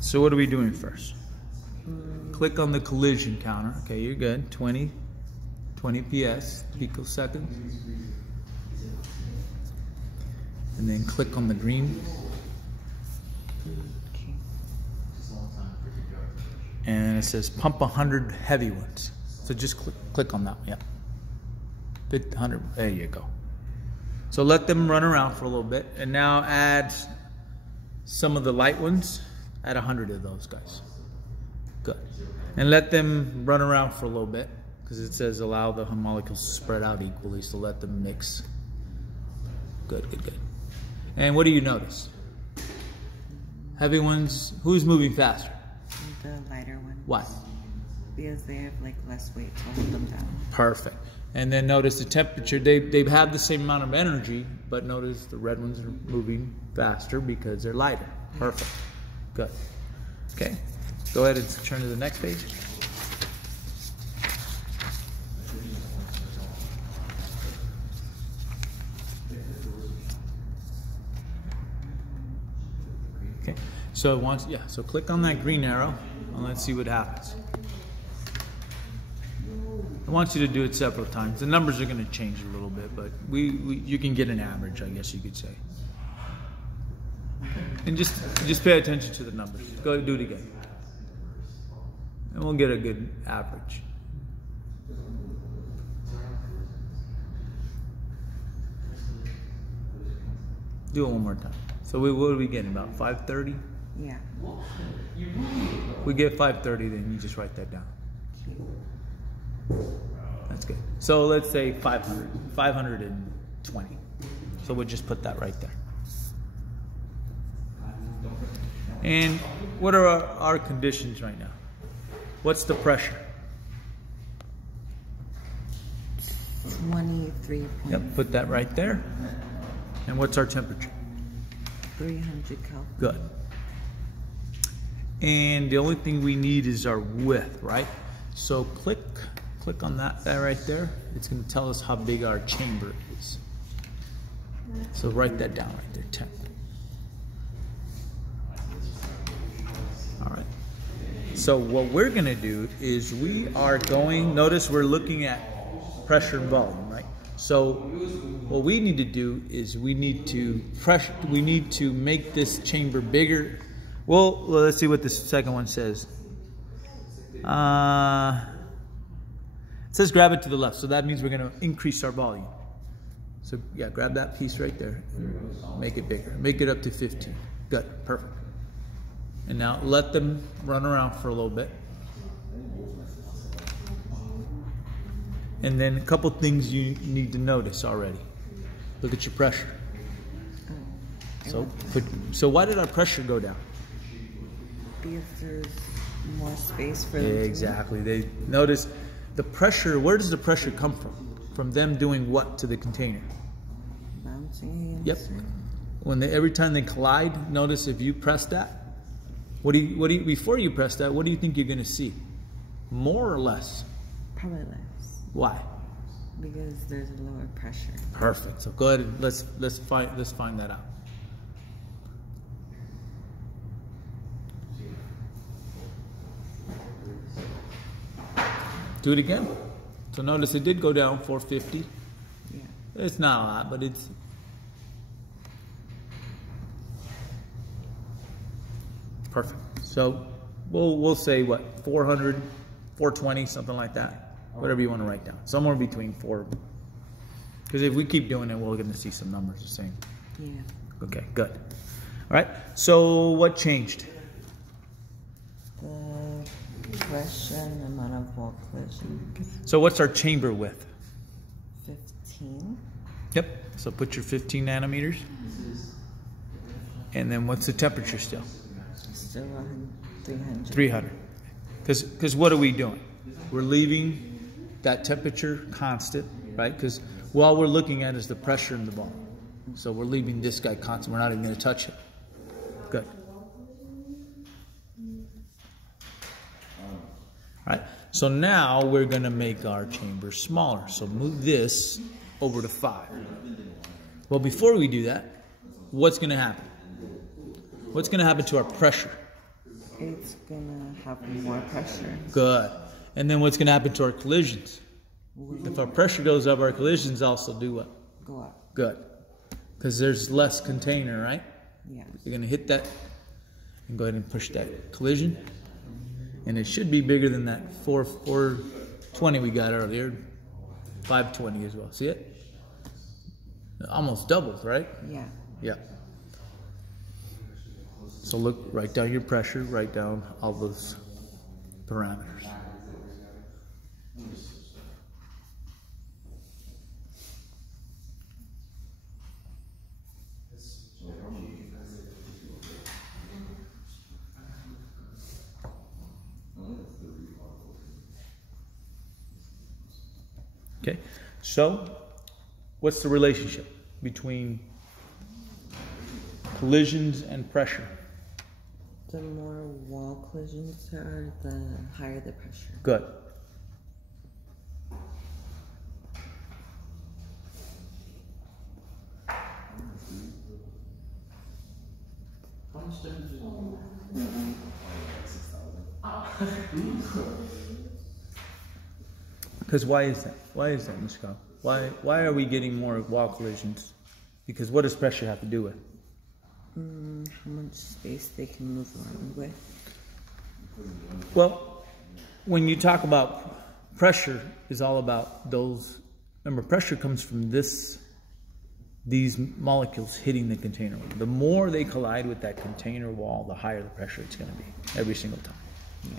So what are we doing first? Click on the collision counter. Okay, you're good. 20 PS, picoseconds. And then click on the green. And it says pump 100 heavy ones. So just click on that one. Yep. 100. There you go. So let them run around for a little bit, and now add some of the light ones. Add 100 of those guys. Good. And let them run around for a little bit, because it says allow the molecules to spread out equally. So let them mix. Good, good, good. And what do you notice? Heavy ones. Who's moving faster? The lighter ones. Why? Because they have like less weight to hold them down. Perfect. And then notice the temperature. They have the same amount of energy, but notice the red ones are moving faster because they're lighter. Perfect. Good. Okay. Go ahead and turn to the next page. Okay. So so click on that green arrow and let's see what happens. I want you to do it several times. The numbers are going to change a little bit, but you can get an average, I guess you could say. And just pay attention to the numbers. Go ahead and do it again. And we'll get a good average. Do it one more time. So what are we getting, about 530? Yeah. We get 530, then you just write that down. That's good. So let's say 520. So we'll just put that right there. And what are our conditions right now? What's the pressure? 23. Yep, put that right there. And what's our temperature? 300 Kelvin. Good. And the only thing we need is our width, right? So click on that right there. It's going to tell us how big our chamber is. So write that down right there, 10. All right. So what we're going to do is notice we're looking at pressure and volume, right? So what we need to do is we need to make this chamber bigger. Well, let's see what the second one says. It says grab it to the left, so that means we're going to increase our volume. So yeah, grab that piece right there, make it bigger, make it up to 15. Good, perfect. And now let them run around for a little bit. And then a couple things you need to notice already. Look at your pressure. So why did our pressure go down? Because there's more space for them. Exactly. They notice the pressure. Where does the pressure come from? From them doing what to the container? Bouncing. Yep. Every time they collide, notice if you press that. Before you press that, what do you think you're going to see? More or less? Probably less. Why? Because there's a lower pressure. Perfect. So go ahead and let's find that out. Do it again. So notice it did go down 450. Yeah. It's not a lot, but it's perfect. So we'll say what, 400, 420, something like that. Whatever you want to write down. Somewhere between 4. Because if we keep doing it, we're going to see some numbers the same. Yeah. Okay, good. All right. So what changed? The pressure and the amount of wall collision. So what's our chamber width? 15. Yep. So put your 15 nanometers. And then what's the temperature still? Still 300. 300. Because what are we doing? We're leaving that temperature constant, right? Because all we're looking at is the pressure in the ball. So we're leaving this guy constant. We're not even going to touch it. Good. All right. So now we're going to make our chamber smaller. So move this over to 5. Well, before we do that, what's going to happen? What's going to happen to our pressure? It's gonna have more pressure. Good. And then what's going to happen to our collisions? If our pressure goes up, our collisions also do what? Go up. Good. Because there's less container, right? Yeah. You're going to hit that and go ahead and push that collision. And it should be bigger than that 420 we got earlier. 520 as well. See it? Almost doubles, right? Yeah. Yeah. So look, write down your pressure, write down all those parameters. Okay, so what's the relationship between collisions and pressure? The more wall collisions there are, the higher the pressure. Good. Because why is that? Why is that, Ms. Cobb? Why are we getting more wall collisions? Because what does pressure have to do with? How much space they can move around with. Well, when you talk about pressure, is all about those. Remember, pressure comes from these molecules hitting the container wall. The more they collide with that container wall, the higher the pressure it's going to be every single time. Yeah.